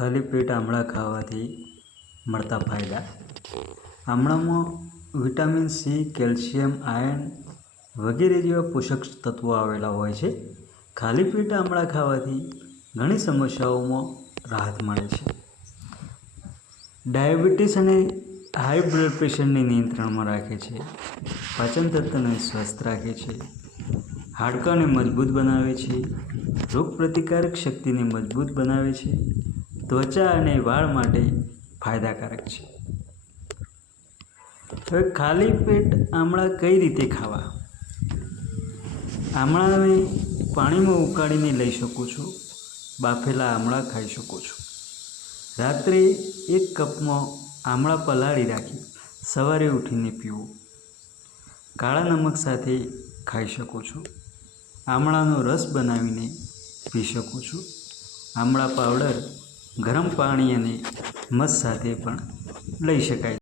ખાલી પેટ આમળા ખાવાથી મળતા ફાયદા. આમળામાં વિટામિન સી, કેલ્શિયમ આયર્ન વગેરે જેવા પોષક તત્વો આવેલા હોય છે. ખાલી પેટ આમળા ખાવાથી ઘણી સમસ્યાઓમાં રાહત મળે છે. ડાયાબિટીસ અને હાઈ બ્લડ પ્રેશરને નિયંત્રણમાં રાખે છે. પાચન તંત્રને સ્વસ્થ રાખે છે. હાડકાંને મજબૂત બનાવે છે. રોગપ્રતિકારક શક્તિને મજબૂત બનાવે છે. ત્વચા અને વાળ માટે ફાયદાકારક છે. હવે ખાલી પેટ આમળા કઈ રીતે ખાવા? આમળાને પાણીમાં ઉકાળીને લઈ શકું છું, બાફેલા આમળા ખાઈ શકું છું. રાત્રે એક કપમાં આમળા પલાળી રાખી સવારે ઉઠીને પીવું. કાળા નમક સાથે ખાઈ શકું છું, આમળાનો રસ બનાવીને પી શકું છું. આમળા પાવડર ગરમ પાણી અને મધ સાથે પણ લઈ શકાય